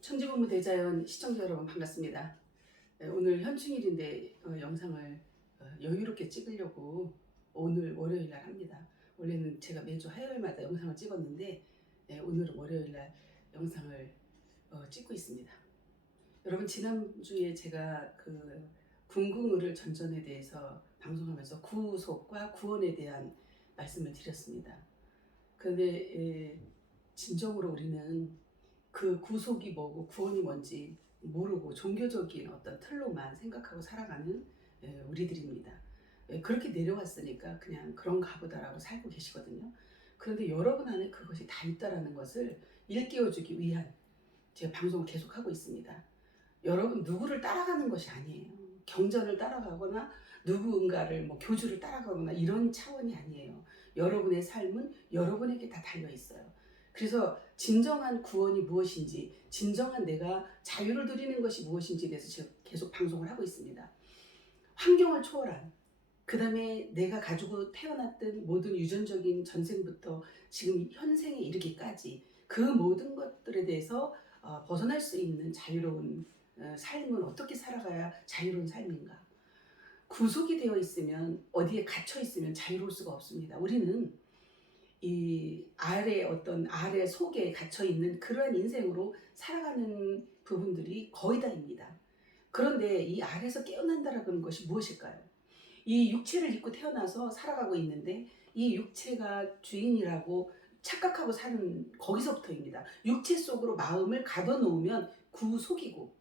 천지본부 대자연 시청자 여러분 반갑습니다. 오늘 현충일인데 영상을 여유롭게 찍으려고 오늘 월요일 날 합니다. 원래는 제가 매주 화요일마다 영상을 찍었는데 오늘은 월요일 날 영상을 찍고 있습니다. 여러분 지난주에 제가 그 궁극의를 전전에 대해서 방송하면서 구속과 구원에 대한 말씀을 드렸습니다. 그런데 진정으로 우리는 그 구속이 뭐고 구원이 뭔지 모르고 종교적인 어떤 틀로만 생각하고 살아가는 우리들입니다. 그렇게 내려왔으니까 그냥 그런가 보다라고 살고 계시거든요. 그런데 여러분 안에 그것이 다 있다라는 것을 일깨워주기 위한 제가 방송을 계속하고 있습니다. 여러분 누구를 따라가는 것이 아니에요. 경전을 따라가거나 누군가를 교주를 따라가거나 이런 차원이 아니에요. 여러분의 삶은 여러분에게 다 달려 있어요. 그래서 진정한 구원이 무엇인지, 진정한 내가 자유를 누리는 것이 무엇인지에 대해서 제가 계속 방송을 하고 있습니다. 환경을 초월한, 그 다음에 내가 가지고 태어났던 모든 유전적인 전생부터 지금 현생에 이르기까지 그 모든 것들에 대해서 벗어날 수 있는 자유로운 삶은 어떻게 살아가야 자유로운 삶인가? 구속이 되어 있으면, 어디에 갇혀 있으면 자유로울 수가 없습니다. 우리는 이 아래 속에 갇혀 있는 그러한 인생으로 살아가는 부분들이 거의 다입니다. 그런데 이 아래에서 깨어난다라는 것이 무엇일까요? 이 육체를 입고 태어나서 살아가고 있는데 이 육체가 주인이라고 착각하고 사는 거기서부터입니다. 육체 속으로 마음을 가둬놓으면 구속이고,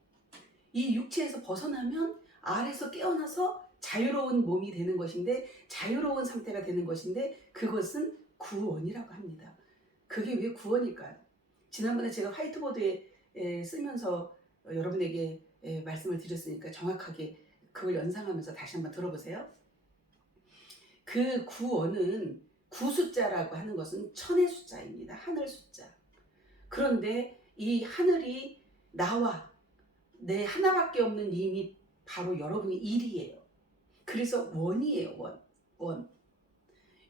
이 육체에서 벗어나면 아래에서 깨어나서 자유로운 몸이 되는 것인데, 자유로운 상태가 되는 것인데, 그것은 구원이라고 합니다. 그게 왜 구원일까요? 지난번에 제가 화이트보드에 쓰면서 여러분에게 말씀을 드렸으니까 정확하게 그걸 연상하면서 다시 한번 들어보세요. 그 구원은 구숫자라고 하는 것은 천의 숫자입니다. 하늘 숫자. 그런데 이 하늘이 나와 내 하나밖에 없는 님이 바로 여러분의 일이에요. 그래서 원이에요.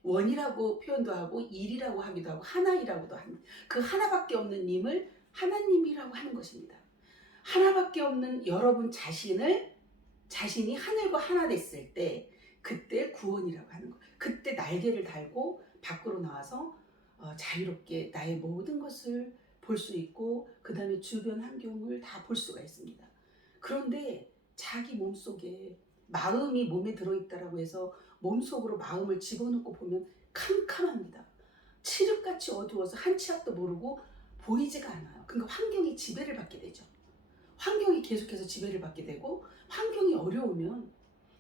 원이라고 표현도 하고 일이라고 하기도 하고 하나이라고도 합니다. 그 하나밖에 없는 님을 하나님이라고 하는 것입니다. 하나밖에 없는 여러분 자신이 하늘과 하나 됐을 때 그때 구원이라고 하는 거. 그때 날개를 달고 밖으로 나와서 자유롭게 나의 모든 것을 볼 수 있고 그 다음에 주변 환경을 다 볼 수가 있습니다. 그런데 자기 몸속에 마음이 몸에 들어있다라고 해서 몸속으로 마음을 집어넣고 보면 캄캄합니다. 칠흑같이 어두워서 한 치 앞도 모르고 보이지가 않아요. 그러니까 환경이 지배를 받게 되죠. 환경이 계속해서 지배를 받게 되고, 환경이 어려우면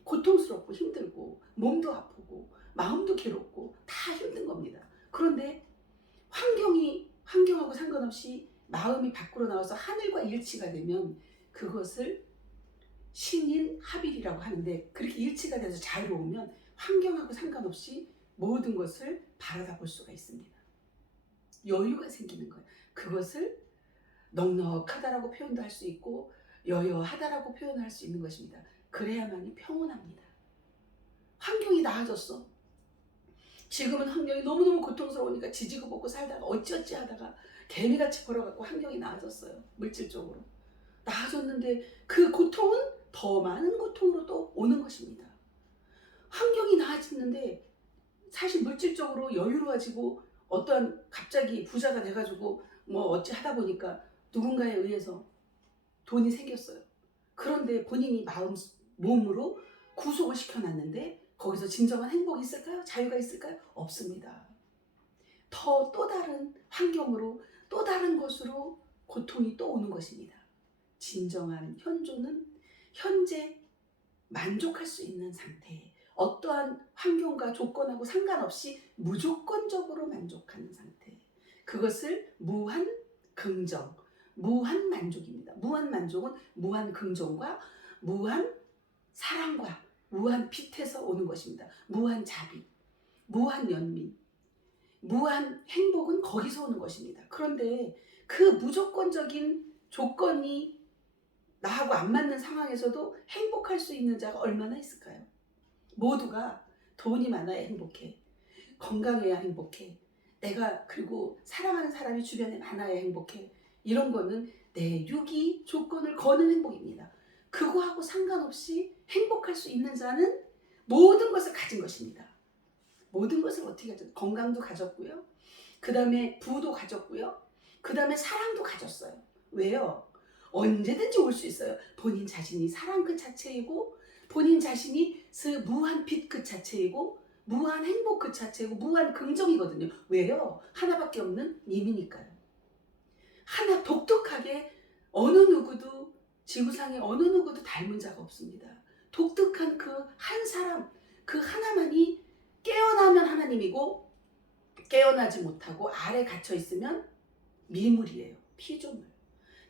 고통스럽고 힘들고 몸도 아프고 마음도 괴롭고 다 힘든 겁니다. 그런데 환경하고 상관없이 마음이 밖으로 나와서 하늘과 일치가 되면 그것을 신인 합일이라고 하는데, 그렇게 일치가 돼서 자유로우면 환경하고 상관없이 모든 것을 바라다 볼 수가 있습니다. 여유가 생기는 거예요. 그것을 넉넉하다라고 표현도 할 수 있고 여여하다라고 표현할 수 있는 것입니다. 그래야만이 평온합니다. 환경이 나아졌어. 지금은 환경이 너무너무 고통스러우니까 지지고 볶고 살다가 어찌어찌 하다가 개미같이 벌어갖고 환경이 나아졌어요. 물질적으로 나아졌는데 그 고통은 더 많은 고통으로 또 오는 것입니다. 환경이 나아지는데 사실 물질적으로 여유로워지고 어떠한 갑자기 부자가 돼가지고 어찌 하다 보니까 누군가에 의해서 돈이 생겼어요. 그런데 본인이 몸으로 구속을 시켜놨는데 거기서 진정한 행복이 있을까요? 자유가 있을까요? 없습니다. 또 다른 환경으로 또 다른 것으로 고통이 또 오는 것입니다. 진정한 현존은 현재 만족할 수 있는 상태, 어떠한 환경과 조건하고 상관없이 무조건적으로 만족하는 상태, 그것을 무한 긍정, 무한 만족입니다. 무한 만족은 무한 긍정과 무한 사랑과 무한 빛에서 오는 것입니다. 무한 자비, 무한 연민, 무한 행복은 거기서 오는 것입니다. 그런데 그 무조건적인 조건이 나하고 안 맞는 상황에서도 행복할 수 있는 자가 얼마나 있을까요? 모두가 돈이 많아야 행복해, 건강해야 행복해, 그리고 사랑하는 사람이 주변에 많아야 행복해, 이런 거는 내 유기 조건을 거는 행복입니다. 그거하고 상관없이 행복할 수 있는 자는 모든 것을 가진 것입니다. 모든 것을 어떻게 가졌? 건강도 가졌고요. 그 다음에 부도 가졌고요. 그 다음에 사랑도 가졌어요. 왜요? 언제든지 올 수 있어요. 본인 자신이 사랑 그 자체이고, 본인 자신이 무한 빛 그 자체이고, 무한 행복 그 자체이고, 무한 긍정이거든요. 왜요? 하나밖에 없는 님이니까요. 하나 독특하게 어느 누구도, 지구상에 어느 누구도 닮은 자가 없습니다. 독특한 그 한 사람, 그 하나만이 깨어나면 하나님이고, 깨어나지 못하고 아래 갇혀 있으면 미물이에요. 피조물.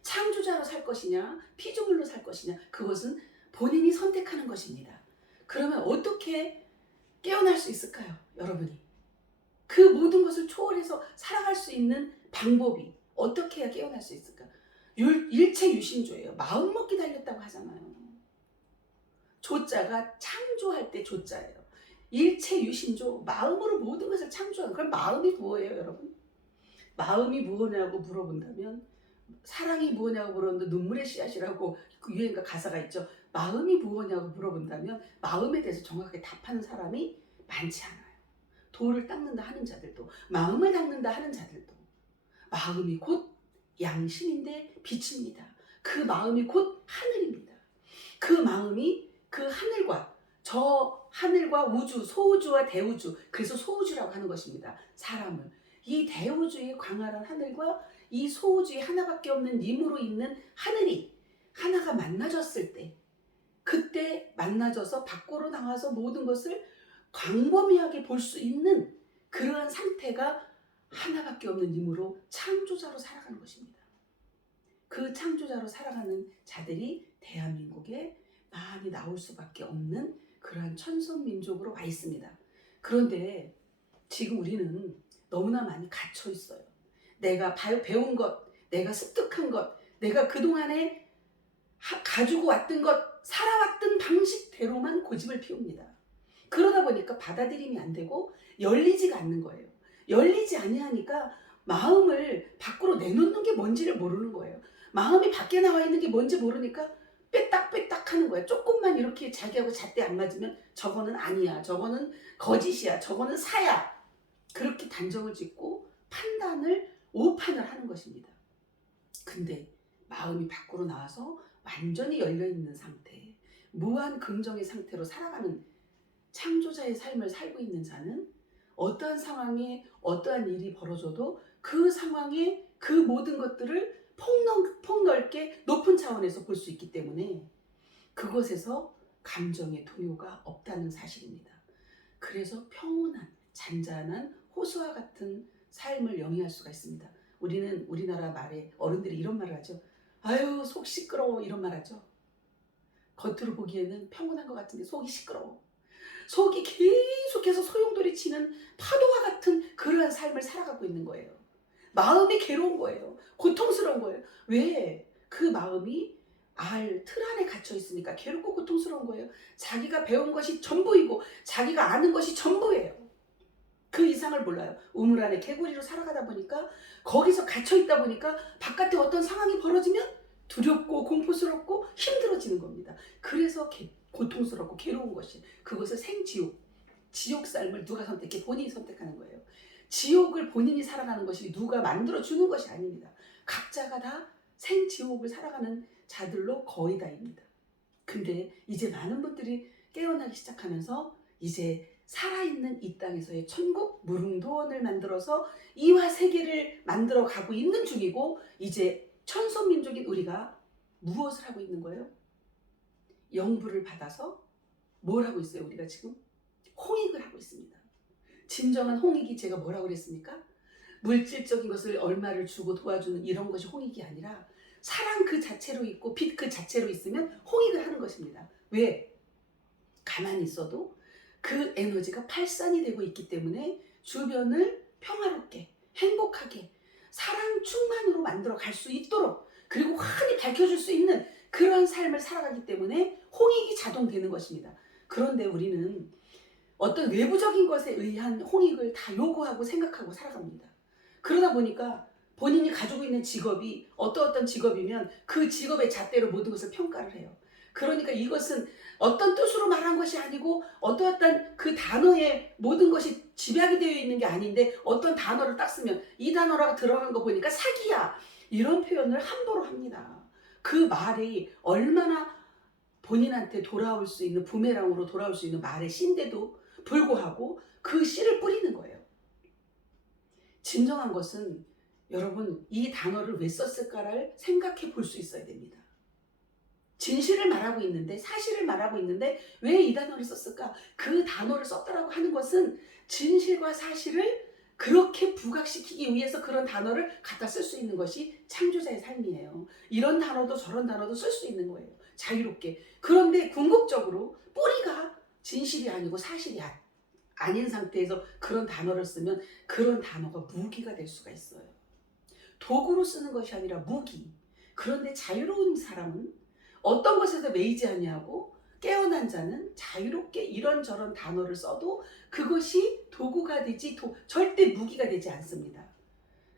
창조자로 살 것이냐, 피조물로 살 것이냐, 그것은 본인이 선택하는 것입니다. 그러면 어떻게 깨어날 수 있을까요, 여러분이? 그 모든 것을 초월해서 살아갈 수 있는 방법이 어떻게 해야 깨어날 수 있을까? 일체 유심조예요. 마음먹기 달렸다고 하잖아요. 조자가 창조할 때 조자예요. 일체 유심조, 마음으로 모든 것을 창조하는. 그럼 마음이 뭐예요, 여러분? 마음이 무엇이냐고 물어본다면, 사랑이 무엇이냐고 물었는데 눈물의 씨앗이라고 그 유행가 가사가 있죠. 마음이 무엇이냐고 물어본다면 마음에 대해서 정확하게 답하는 사람이 많지 않아요. 돌을 닦는다 하는 자들도, 마음을 닦는다 하는 자들도, 마음이 곧 양심인데 빛입니다. 그 마음이 곧 하늘입니다. 그 마음이 그 하늘과, 저 하늘과 우주, 소우주와 대우주, 그래서 소우주라고 하는 것입니다. 사람을. 이 대우주의 광활한 하늘과 이 소우주의 하나밖에 없는 님으로 있는 하늘이 하나가 만나졌을 때, 그때 만나져서 밖으로 나와서 모든 것을 광범위하게 볼 수 있는 그러한 상태가 하나밖에 없는 님으로 창조자로 살아가는 것입니다. 그 창조자로 살아가는 자들이 대한민국에 많이 나올 수밖에 없는 그러한 천선민족으로 와 있습니다. 그런데 지금 우리는 너무나 많이 갇혀 있어요. 내가 배운 것, 내가 습득한 것, 내가 그동안에 가지고 왔던 것, 살아왔던 방식대로만 고집을 피웁니다. 그러다 보니까 받아들임이 안 되고 열리지가 않는 거예요. 열리지 아니하니까 마음을 밖으로 내놓는 게 뭔지를 모르는 거예요. 마음이 밖에 나와 있는 게 뭔지 모르니까 빼딱빼딱 하는 거예요. 조금만 이렇게 자기하고 잣대 안 맞으면 저거는 아니야, 저거는 거짓이야, 저거는 사야. 그렇게 단정을 짓고 판단을 오판을 하는 것입니다. 근데 마음이 밖으로 나와서 완전히 열려있는 상태, 무한 긍정의 상태로 살아가는 창조자의 삶을 살고 있는 자는 어떠한 상황에 어떠한 일이 벌어져도 그 상황에 그 모든 것들을 폭넓게 높은 차원에서 볼 수 있기 때문에 그것에서 감정의 동요가 없다는 사실입니다. 그래서 평온한, 잔잔한 호수와 같은 삶을 영위할 수가 있습니다. 우리는 우리나라 말에 어른들이 이런 말을 하죠. 아유, 속 시끄러워, 이런 말 하죠. 겉으로 보기에는 평온한 것 같은데 속이 시끄러워. 속이 계속해서 소용돌이 치는 파도와 같은 그러한 삶을 살아가고 있는 거예요. 마음이 괴로운 거예요. 고통스러운 거예요. 왜? 그 마음이 틀 안에 갇혀 있으니까 괴롭고 고통스러운 거예요. 자기가 배운 것이 전부이고 자기가 아는 것이 전부예요. 그 이상을 몰라요. 우물 안에 개구리로 살아가다 보니까, 거기서 갇혀 있다 보니까 바깥에 어떤 상황이 벌어지면 두렵고 공포스럽고 힘들어지는 겁니다. 그래서 고통스럽고 괴로운 것이, 그것을 생지옥, 지옥 삶을 누가 선택해? 본인이 선택하는 거예요. 지옥을 본인이 살아가는 것이 누가 만들어주는 것이 아닙니다. 각자가 다 생지옥을 살아가는 자들로 거의 다입니다. 근데 이제 많은 분들이 깨어나기 시작하면서 이제 살아있는 이 땅에서의 천국 무릉도원을 만들어서 이화 세계를 만들어 가고 있는 중이고, 이제 천선민족인 우리가 무엇을 하고 있는 거예요? 영부를 받아서 뭘 하고 있어요? 우리가 지금 홍익을 하고 있습니다. 진정한 홍익이 제가 뭐라고 그랬습니까? 물질적인 것을 얼마를 주고 도와주는 이런 것이 홍익이 아니라 사랑 그 자체로 있고 빛 그 자체로 있으면 홍익을 하는 것입니다. 왜? 가만히 있어도 그 에너지가 발산이 되고 있기 때문에 주변을 평화롭게, 행복하게, 사랑 충만으로 만들어 갈 수 있도록, 그리고 환히 밝혀줄 수 있는 그런 삶을 살아가기 때문에 홍익이 자동되는 것입니다. 그런데 우리는 어떤 외부적인 것에 의한 홍익을 다 요구하고 생각하고 살아갑니다. 그러다 보니까 본인이 가지고 있는 직업이 어떤 직업이면 그 직업의 잣대로 모든 것을 평가를 해요. 그러니까 이것은 어떤 뜻으로 말한 것이 아니고 어떠한 그 단어에 모든 것이 집약이 되어 있는 게 아닌데 어떤 단어를 딱 쓰면 이 단어라고 들어간 거 보니까 사기야. 이런 표현을 함부로 합니다. 그 말이 얼마나 본인한테 돌아올 수 있는 부메랑으로 돌아올 수 있는 말의 씨인데도 불구하고 그 씨를 뿌리는 거예요. 진정한 것은 여러분 이 단어를 왜 썼을까를 생각해 볼 수 있어야 됩니다. 진실을 말하고 있는데 사실을 말하고 있는데 왜 이 단어를 썼을까? 그 단어를 썼다라고 하는 것은 진실과 사실을 그렇게 부각시키기 위해서 그런 단어를 갖다 쓸 수 있는 것이 창조자의 삶이에요. 이런 단어도 저런 단어도 쓸 수 있는 거예요. 자유롭게. 그런데 궁극적으로 뿌리가 진실이 아니고 사실이 아닌 상태에서 그런 단어를 쓰면 그런 단어가 무기가 될 수가 있어요. 도구로 쓰는 것이 아니라 무기. 그런데 자유로운 사람은 어떤 것에서 매이지 아니하고 깨어난 자는 자유롭게 이런저런 단어를 써도 그것이 도구가 되지 절대 무기가 되지 않습니다.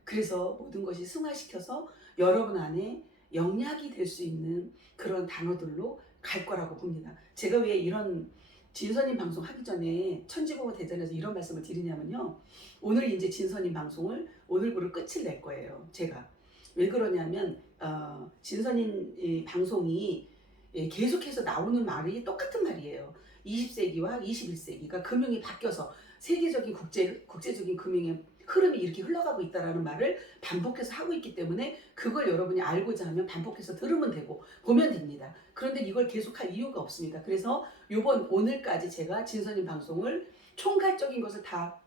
그래서 모든 것이 승화시켜서 여러분 안에 영약이 될 수 있는 그런 단어들로 갈 거라고 봅니다. 제가 왜 이런 진선님 방송 하기 전에 천지보고 대전에서 이런 말씀을 드리냐면요. 오늘 이제 진선님 방송을 오늘부로 끝을 낼 거예요. 제가. 왜 그러냐면 진선님 방송이 계속해서 나오는 말이 똑같은 말이에요. 20세기와 21세기가 금융이 바뀌어서 세계적인 국제적인 금융의 흐름이 이렇게 흘러가고 있다는 말을 반복해서 하고 있기 때문에 그걸 여러분이 알고자 하면 반복해서 들으면 되고 보면 됩니다. 그런데 이걸 계속할 이유가 없습니다. 그래서 오늘까지 제가 진선님 방송을 총괄적인 것을 다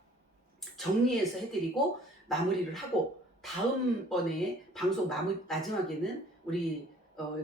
정리해서 해드리고 마무리를 하고 다음번에 방송 마지막에는 우리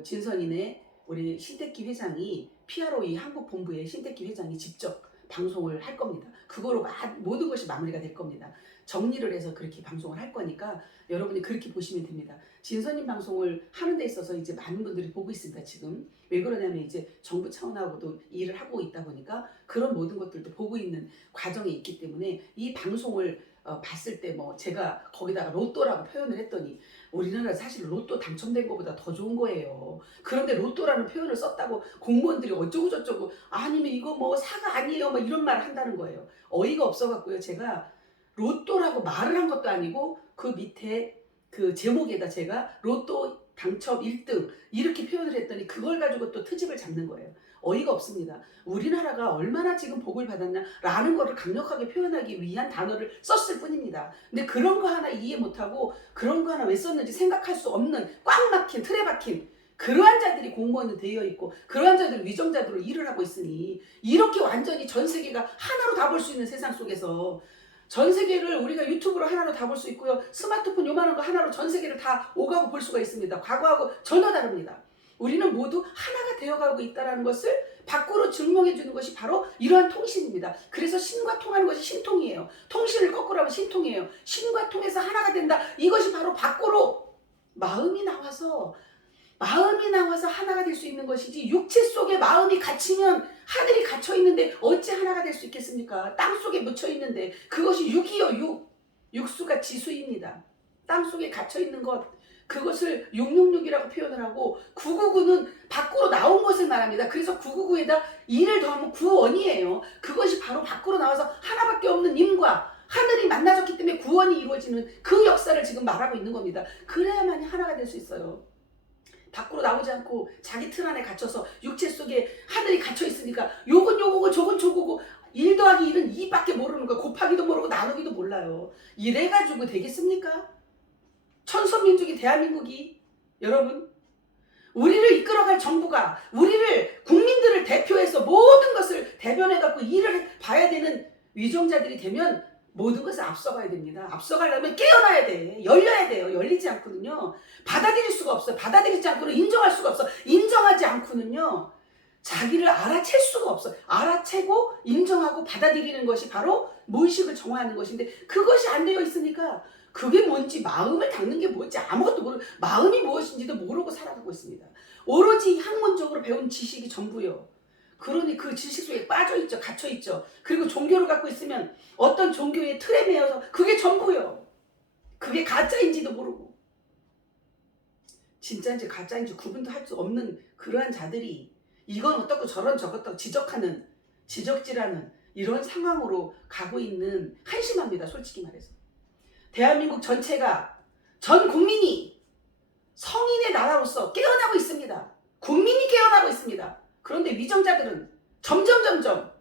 진선인의 우리 신택기 회장이 PROE 한국본부의 신택기 회장이 직접 방송을 할 겁니다. 그거로 모든 것이 마무리가 될 겁니다. 정리를 해서 그렇게 방송을 할 거니까 여러분이 그렇게 보시면 됩니다. 진선님 방송을 하는 데 있어서 이제 많은 분들이 보고 있습니다. 지금 왜 그러냐면 이제 정부 차원하고도 일을 하고 있다 보니까 그런 모든 것들도 보고 있는 과정에 있기 때문에 이 방송을 봤을 때 뭐 제가 거기다가 로또라고 표현을 했더니 우리나라 사실 로또 당첨된 것보다 더 좋은 거예요. 그런데 로또라는 표현을 썼다고 공무원들이 어쩌고 저쩌고 아니면 이거 뭐 사가 아니에요 뭐 이런 말을 한다는 거예요. 어이가 없어갖고요. 제가 로또라고 말을 한 것도 아니고 그 밑에 그 제목에다 제가 로또 당첨 1등 이렇게 표현을 했더니 그걸 가지고 또 트집을 잡는 거예요. 어이가 없습니다. 우리나라가 얼마나 지금 복을 받았냐라는 거를 강력하게 표현하기 위한 단어를 썼을 뿐입니다. 근데 그런 거 하나 이해 못하고 그런 거 하나 왜 썼는지 생각할 수 없는 꽉 막힌 틀에 박힌 그러한 자들이 공무원은 되어 있고 그러한 자들 위정자들로 일을 하고 있으니 이렇게 완전히 전 세계가 하나로 다 볼 수 있는 세상 속에서 전 세계를 우리가 유튜브로 하나로 다 볼 수 있고요. 스마트폰 요만한 거 하나로 전 세계를 다 오가고 볼 수가 있습니다. 과거하고 전혀 다릅니다. 우리는 모두 하나가 되어가고 있다는 것을 밖으로 증명해 주는 것이 바로 이러한 통신입니다. 그래서 신과 통하는 것이 신통이에요. 통신을 거꾸로 하면 신통이에요. 신과 통해서 하나가 된다. 이것이 바로 밖으로 마음이 나와서 하나가 될 수 있는 것이지 육체 속에 마음이 갇히면 하늘이 갇혀 있는데 어찌 하나가 될 수 있겠습니까? 땅 속에 묻혀 있는데 그것이 육이요. 육수가 지수입니다. 땅 속에 갇혀 있는 것 그것을 666이라고 표현을 하고 999는 밖으로 나온 것을 말합니다. 그래서 999에다 2를 더하면 9원이에요. 그것이 바로 밖으로 나와서 하나밖에 없는 님과 하늘이 만나졌기 때문에 구원이 이루어지는 그 역사를 지금 말하고 있는 겁니다. 그래야만이 하나가 될 수 있어요. 밖으로 나오지 않고 자기 틀 안에 갇혀서 육체 속에 하늘이 갇혀 있으니까 요건 요거고 저건 저거고 1 더하기 1은 2밖에 모르는 거야. 곱하기도 모르고 나누기도 몰라요. 이래가지고 되겠습니까? 천선민족이 대한민국이 여러분 우리를 이끌어갈 정부가 우리를 국민들을 대표해서 모든 것을 대변해갖고 일을 봐야 되는 위정자들이 되면 모든 것을 앞서가야 됩니다. 앞서가려면 깨어나야 돼. 열려야 돼요. 열리지 않고는요. 받아들일 수가 없어요. 받아들이지 않고는 인정할 수가 없어. 인정하지 않고는요. 자기를 알아챌 수가 없어. 알아채고 인정하고 받아들이는 것이 바로 무의식을 정화하는 것인데 그것이 안 되어 있으니까 그게 뭔지 마음을 닦는 게 뭔지 아무것도 모르고 마음이 무엇인지도 모르고 살아가고 있습니다. 오로지 학문적으로 배운 지식이 전부요. 그러니 그 지식 속에 빠져있죠. 갇혀있죠. 그리고 종교를 갖고 있으면 어떤 종교의 틀에 매여서 그게 전부요. 그게 가짜인지도 모르고 진짜인지 가짜인지 구분도 할 수 없는 그러한 자들이 이건 어떻고 저런 저것도 지적하는 지적질하는 이런 상황으로 가고 있는 한심합니다. 솔직히 말해서 대한민국 전체가 전 국민이 성인의 나라로서 깨어나고 있습니다. 국민이 깨어나고 있습니다. 그런데 위정자들은 점점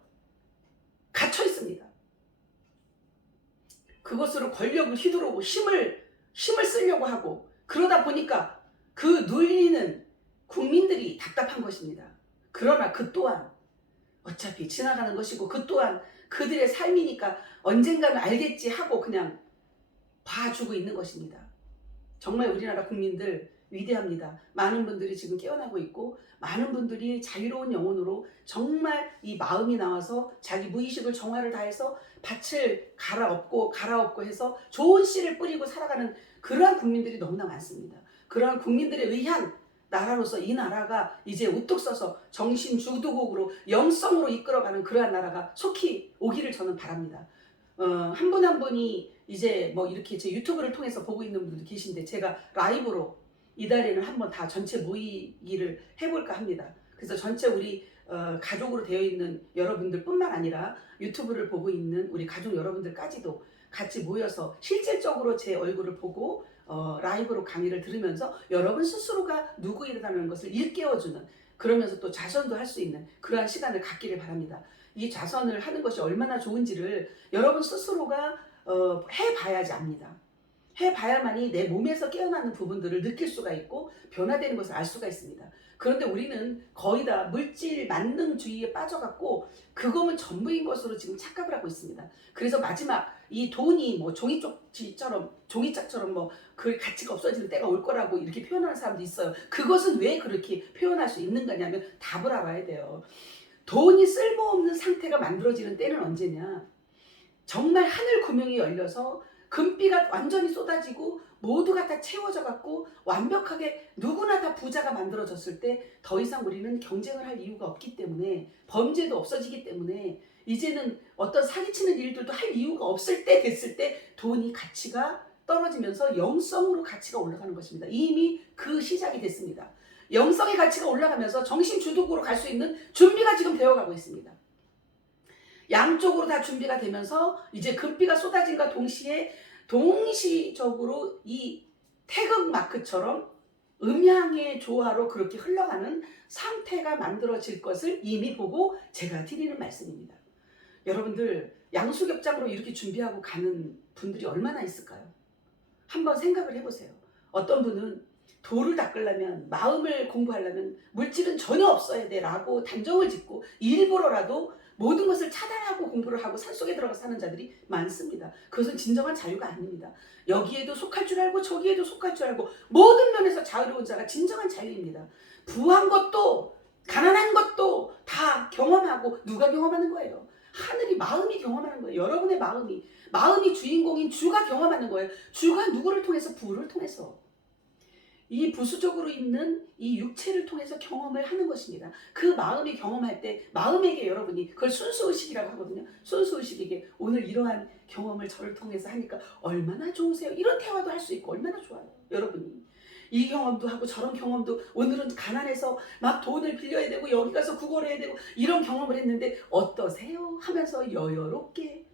갇혀 있습니다. 그것으로 권력을 휘두르고 힘을 쓰려고 하고 그러다 보니까 그 눌리는 국민들이 답답한 것입니다. 그러나 그 또한 어차피 지나가는 것이고 그 또한 그들의 삶이니까 언젠가는 알겠지 하고 그냥 봐주고 있는 것입니다. 정말 우리나라 국민들 위대합니다. 많은 분들이 지금 깨어나고 있고 많은 분들이 자유로운 영혼으로 정말 이 마음이 나와서 자기 무의식을 정화를 다해서 밭을 갈아엎고 해서 좋은 씨를 뿌리고 살아가는 그러한 국민들이 너무나 많습니다. 그러한 국민들에 의한 나라로서 이 나라가 이제 우뚝 서서 정신 주도국으로 영성으로 이끌어가는 그러한 나라가 속히 오기를 저는 바랍니다. 한 분 한 분이 이제 뭐 이렇게 제 유튜브를 통해서 보고 있는 분들도 계신데 제가 라이브로 이달에는 한번 다 전체 모이기를 해볼까 합니다. 그래서 전체 우리 가족으로 되어 있는 여러분들 뿐만 아니라 유튜브를 보고 있는 우리 가족 여러분들까지도 같이 모여서 실질적으로 제 얼굴을 보고 라이브로 강의를 들으면서 여러분 스스로가 누구이라는 것을 일깨워주는 그러면서 또 자선도 할 수 있는 그러한 시간을 갖기를 바랍니다. 이 자선을 하는 것이 얼마나 좋은지를 여러분 스스로가 해봐야지 압니다. 해봐야만이 내 몸에서 깨어나는 부분들을 느낄 수가 있고 변화되는 것을 알 수가 있습니다. 그런데 우리는 거의 다 물질 만능주의에 빠져갖고 그거면 전부인 것으로 지금 착각을 하고 있습니다. 그래서 마지막 이 돈이 뭐 종이짝처럼 뭐 그 가치가 없어지는 때가 올 거라고 이렇게 표현하는 사람도 있어요. 그것은 왜 그렇게 표현할 수 있는 거냐면 답을 알아야 돼요. 돈이 쓸모없는 상태가 만들어지는 때는 언제냐? 정말 하늘 구멍이 열려서 금비가 완전히 쏟아지고 모두가 다 채워져 갖고 완벽하게 누구나 다 부자가 만들어졌을 때 더 이상 우리는 경쟁을 할 이유가 없기 때문에 범죄도 없어지기 때문에 이제는 어떤 사기치는 일들도 할 이유가 없을 때 됐을 때 돈이 가치가 떨어지면서 영성으로 가치가 올라가는 것입니다. 이미 그 시작이 됐습니다. 영성의 가치가 올라가면서 정신 주도국으로 갈 수 있는 준비가 지금 되어가고 있습니다. 양쪽으로 다 준비가 되면서 이제 금비가 쏟아진과 동시적으로 이 태극 마크처럼 음양의 조화로 그렇게 흘러가는 상태가 만들어질 것을 이미 보고 제가 드리는 말씀입니다. 여러분들 양수겹장으로 이렇게 준비하고 가는 분들이 얼마나 있을까요? 한번 생각을 해보세요. 어떤 분은 도를 닦으려면 마음을 공부하려면 물질은 전혀 없어야 돼 라고 단정을 짓고 일부러라도 모든 것을 차단하고 공부를 하고 산속에 들어가 사는 자들이 많습니다. 그것은 진정한 자유가 아닙니다. 여기에도 속할 줄 알고 저기에도 속할 줄 알고 모든 면에서 자유로운 자가 진정한 자유입니다. 부한 것도 가난한 것도 다 경험하고 누가 경험하는 거예요? 하늘이 마음이 경험하는 거예요. 여러분의 마음이 주인공인 주가 경험하는 거예요. 주가 누구를 통해서? 부를 통해서. 이 부수적으로 있는 이 육체를 통해서 경험을 하는 것입니다. 그 마음이 경험할 때 마음에게 여러분이 그걸 순수의식이라고 하거든요. 순수의식에게 오늘 이러한 경험을 저를 통해서 하니까 얼마나 좋으세요? 이런 대화도 할 수 있고 얼마나 좋아요. 여러분이 이 경험도 하고 저런 경험도 오늘은 가난해서 막 돈을 빌려야 되고 여기 가서 구걸해야 되고 이런 경험을 했는데 어떠세요? 하면서 여유롭게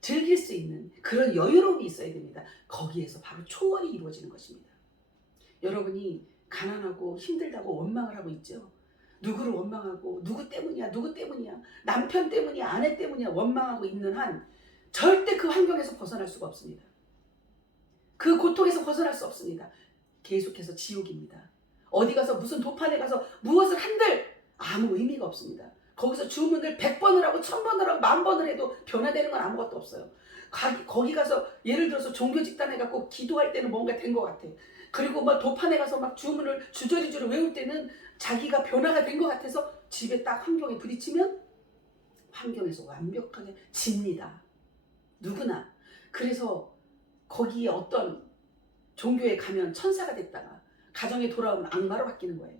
즐길 수 있는 그런 여유로움이 있어야 됩니다. 거기에서 바로 초월이 이루어지는 것입니다. 여러분이 가난하고 힘들다고 원망을 하고 있죠. 누구를 원망하고 누구 때문이야 남편 때문이야 아내 때문이야 원망하고 있는 한 절대 그 환경에서 벗어날 수가 없습니다. 그 고통에서 벗어날 수 없습니다. 계속해서 지옥입니다. 어디 가서 무슨 도판에 가서 무엇을 한들 아무 의미가 없습니다. 거기서 주문을 100번을 하고 1000번을 하고 10,000번을 해도 변화되는 건 아무것도 없어요. 거기 가서 예를 들어서 종교 집단에 갖고 기도할 때는 뭔가 된 것 같아. 그리고 막 도판에 가서 막 주문을 주저리 외울 때는 자기가 변화가 된 것 같아서 집에 딱 환경에 부딪히면 환경에서 완벽하게 집니다. 누구나. 그래서 거기에 어떤 종교에 가면 천사가 됐다가 가정에 돌아오면 악마로 바뀌는 거예요.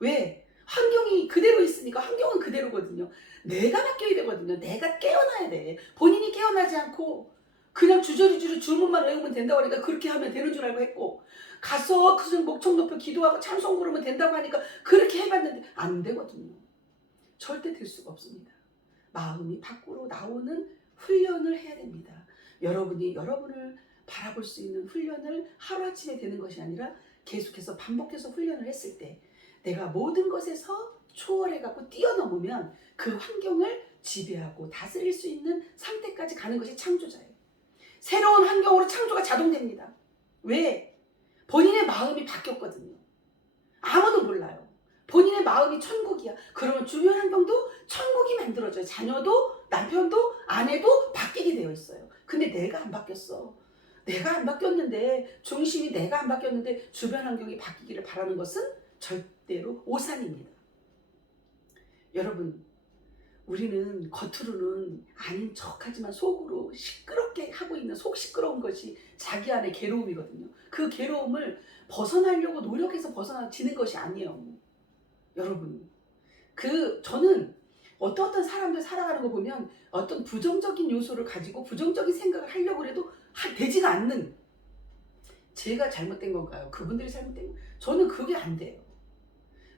왜? 환경이 그대로 있으니까 환경은 그대로거든요. 내가 바뀌어야 되거든요. 내가 깨어나야 돼. 본인이 깨어나지 않고 그냥 주저리주저 주문만 외우면 된다고 하니까 그렇게 하면 되는 줄 알고 했고, 가서 무슨 목청 높여 기도하고 찬송 부르면 된다고 하니까 그렇게 해봤는데 안 되거든요. 절대 될 수가 없습니다. 마음이 밖으로 나오는 훈련을 해야 됩니다. 여러분이 여러분을 바라볼 수 있는 훈련을 하루아침에 되는 것이 아니라 계속해서 반복해서 훈련을 했을 때 내가 모든 것에서 초월해갖고 뛰어넘으면 그 환경을 지배하고 다스릴 수 있는 상태까지 가는 것이 창조자예요. 새로운 환경으로 창조가 자동됩니다. 왜? 본인의 마음이 바뀌었거든요. 아무도 몰라요. 본인의 마음이 천국이야. 그러면 주변 환경도 천국이 만들어져요. 자녀도 남편도 아내도 바뀌게 되어 있어요. 근데 내가 안 바뀌었어. 내가 안 바뀌었는데, 중심이 내가 안 바뀌었는데 주변 환경이 바뀌기를 바라는 것은 절대로 오산입니다. 여러분, 우리는 겉으로는 아닌 척하지만 속으로 시끄럽게 하고 있는 속 시끄러운 것이 자기 안의 괴로움이거든요. 그 괴로움을 벗어나려고 노력해서 벗어나지는 것이 아니에요. 여러분, 저는 어떤 사람들 살아가는 거 보면 어떤 부정적인 요소를 가지고 부정적인 생각을 하려고 해도 되지가 않는, 제가 잘못된 건가요? 그분들이 잘못된 건가요? 저는 그게 안 돼요.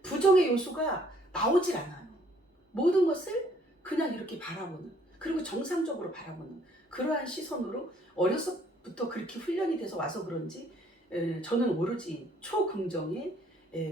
부정의 요소가 나오질 않아요. 모든 것을 그냥 이렇게 바라보는, 그리고 정상적으로 바라보는 그러한 시선으로 어려서부터 그렇게 훈련이 돼서 와서 그런지 저는 오로지 초긍정의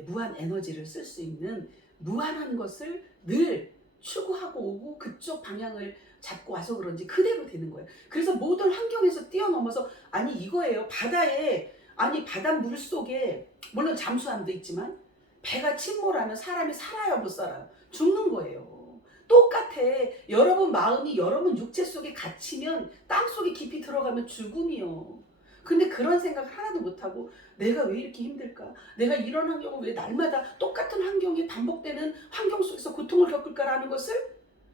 무한 에너지를 쓸 수 있는 무한한 것을 늘 추구하고 오고 그쪽 방향을 잡고 와서 그런지 그대로 되는 거예요. 그래서 모든 환경에서 뛰어넘어서, 아니 이거예요. 바닷 물 속에 물론 잠수함도 있지만 배가 침몰하면 사람이 살아요, 못 살아요? 죽는 거예요. 똑같아. 여러분 마음이 여러분 육체 속에 갇히면, 땅 속에 깊이 들어가면 죽음이요. 근데 그런 생각 하나도 못하고 내가 왜 이렇게 힘들까? 내가 이런 환경을 왜 날마다 똑같은 환경이 반복되는 환경 속에서 고통을 겪을까라는 것을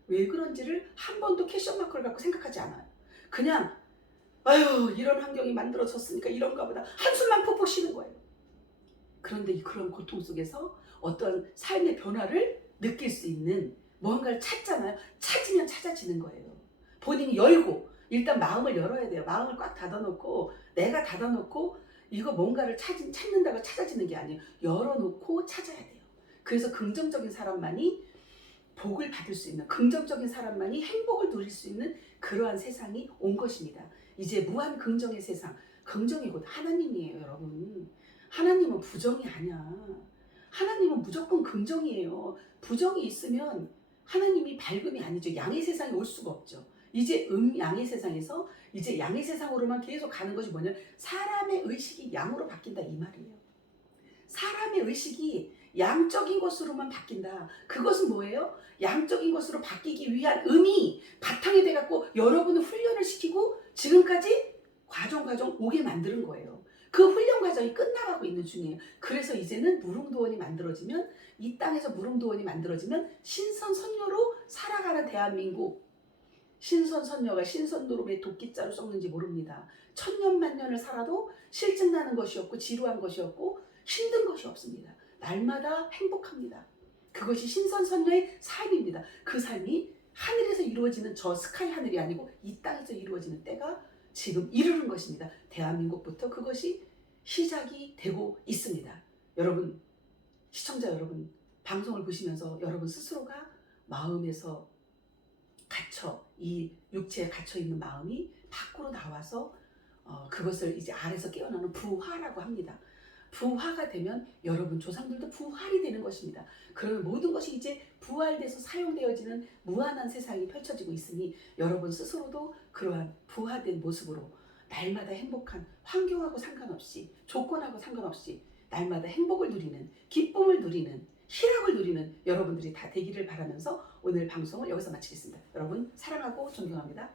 왜 그런지를 한 번도 캐션 마크를 갖고 생각하지 않아요. 그냥 아유, 이런 환경이 만들어졌으니까 이런가 보다 한숨만 푹푹 쉬는 거예요. 그런데 그런 고통 속에서 어떤 삶의 변화를 느낄 수 있는 무언가를 찾잖아요. 찾으면 찾아지는 거예요. 본인이 열고, 일단 마음을 열어야 돼요. 마음을 꽉 닫아놓고, 내가 닫아놓고 이거 뭔가를 찾는다고 찾아지는 게 아니에요. 열어놓고 찾아야 돼요. 그래서 긍정적인 사람만이 복을 받을 수 있는, 긍정적인 사람만이 행복을 누릴 수 있는 그러한 세상이 온 것입니다. 이제 무한 긍정의 세상, 긍정이 곧 하나님이에요, 여러분. 하나님은 부정이 아니야. 하나님은 무조건 긍정이에요. 부정이 있으면 하나님이 밝음이 아니죠. 양의 세상에 올 수가 없죠. 이제 양의 세상에서 이제 양의 세상으로만 계속 가는 것이 뭐냐? 사람의 의식이 양으로 바뀐다, 이 말이에요. 사람의 의식이 양적인 것으로만 바뀐다. 그것은 뭐예요? 양적인 것으로 바뀌기 위한 의미 바탕이 돼갖고 여러분을 훈련을 시키고 지금까지 과정 오게 만드는 거예요. 그 훈련 과정이 끝나가고 있는 중이에요. 그래서 이제는 무릉도원이 만들어지면, 이 땅에서 무릉도원이 만들어지면 신선선녀로 살아가는 대한민국, 신선선녀가 신선도로 도끼자루 썩는지 모릅니다. 천년만년을 살아도 실증나는 것이 없고 지루한 것이 없고 힘든 것이 없습니다. 날마다 행복합니다. 그것이 신선선녀의 삶입니다. 그 삶이 하늘에서 이루어지는 저 스카이 하늘이 아니고 이 땅에서 이루어지는 때가 지금 이르는 것입니다. 대한민국부터 그것이 시작이 되고 있습니다. 여러분, 시청자 여러분, 방송을 보시면서 여러분 스스로가 마음에서 이 육체에 갇혀있는 마음이 밖으로 나와서 그것을 이제 아래서 깨어나는 부화라고 합니다. 부화가 되면 여러분 조상들도 부활이 되는 것입니다. 그러면 모든 것이 이제 부활돼서 사용되어지는 무한한 세상이 펼쳐지고 있으니 여러분 스스로도 그러한 부화된 모습으로 날마다 행복한, 환경하고 상관없이, 조건하고 상관없이 날마다 행복을 누리는, 기쁨을 누리는, 희락을 누리는 여러분들이 다 되기를 바라면서 오늘 방송을 여기서 마치겠습니다. 여러분 사랑하고 존경합니다.